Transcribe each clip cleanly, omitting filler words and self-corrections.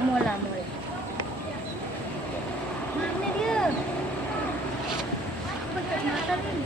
Mula. Mana dia? Apa kat mata ni?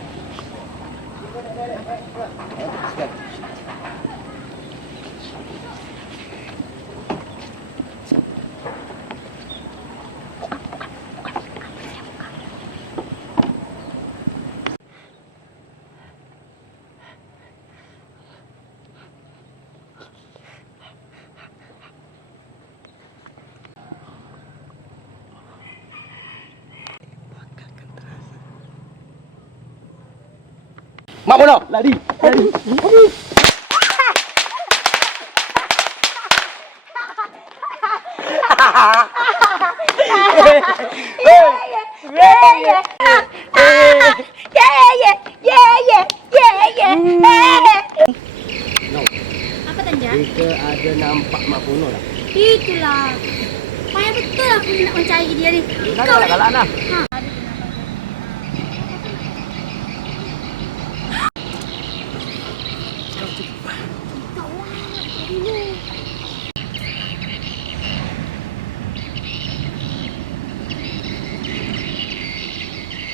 Mak Pono, lari. Apa Tanjak? Jika ada nampak Mak Pono lah. Itulah. Payah betul aku nak mencari dia ni. Kau lah galak lah.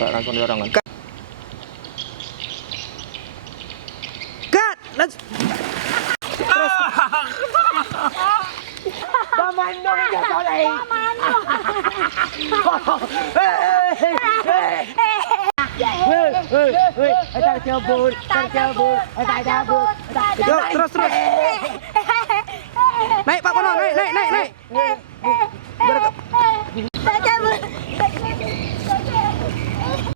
Tak langsung dia orang kan. Cut. Let's. Paman Nong dia kau lain. Tercabut. Terus. Naik Pak Pono, naik.